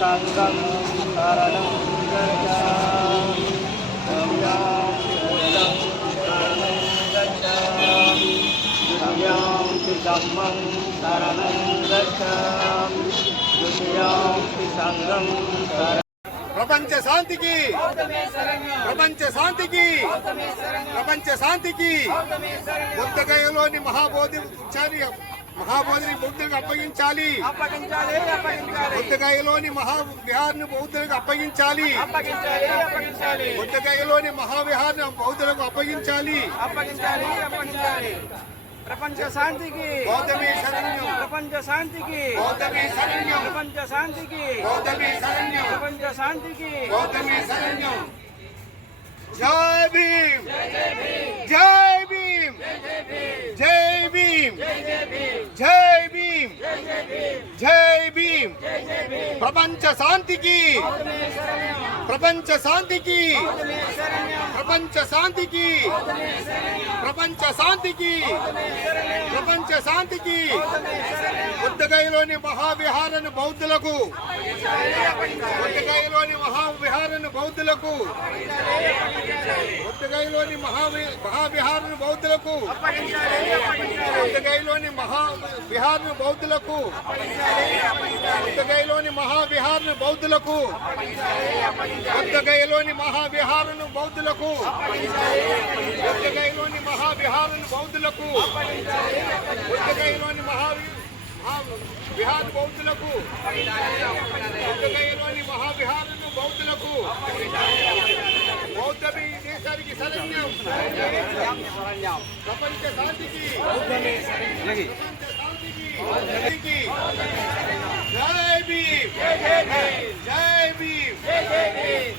సంగం శరణం గచ్ఛామి ద్వితీయాంపి ధమ్మం శరణం గచ్ఛామి తృతీయాంపి సంఘం శరణం. ప్రపంచ శాంతికి, ప్రపంచ శాంతికి, ప్రపంచ శాంతికి బుద్ధగయలోని మహాబోధిని బౌద్ధులకు అప్పగించాలి. బుద్ధగయలోని మహావిహార్ను బౌద్ధులకు అప్పగించాలి. బుద్ధగయలోని మహావిహార్ను బౌద్ధులకు అప్పగించాలి. ప్రపంచ శాంతికి గౌతమి శరణ్యం, ప్రపంచ శాంతికి గౌతమి శరణ్యం, ప్రపంచ శాంతికి గౌతమి శరణ్యం, ప్రపంచ శాంతికి గౌతమి శరణ్యం. జై భీమ్, జై భీమ్, జై భీమ్, జై భీమ్, జై భీమ్. ప్రపంచ శాంతికి, ప్రపంచ శాంతికి, ప్రపంచ శాంతికి, ప్రపంచ శాంతికి, ప్రపంచ శాంతికి. బుద్ధగయలోని మహావిహారను బౌద్ధులకు, బుద్ధగయలోని మహావిహారను బౌద్ధులకు, బుద్ధగయలోని మహావిహారను బౌద్ధులకు, బుద్ధగయలోని మహావిహారను బౌద్ధులకు, బుద్ధగయలోని మహావిహారను బౌద్ధులకు, బుద్ధగయలోని మహావిహారను బౌద్ధులకు, బుద్ధగయలోని మహావిహారను బౌద్ధులకు, బుద్ధగయలోని విహార బౌద్ధులకు, బుద్ధగయలోని మహావిహారను బౌద్ధులకు. బౌద్ధ దేశానికి శరణ్యం, ప్రపంచ శాంతికి, జై భీమ్, జై భీమ్.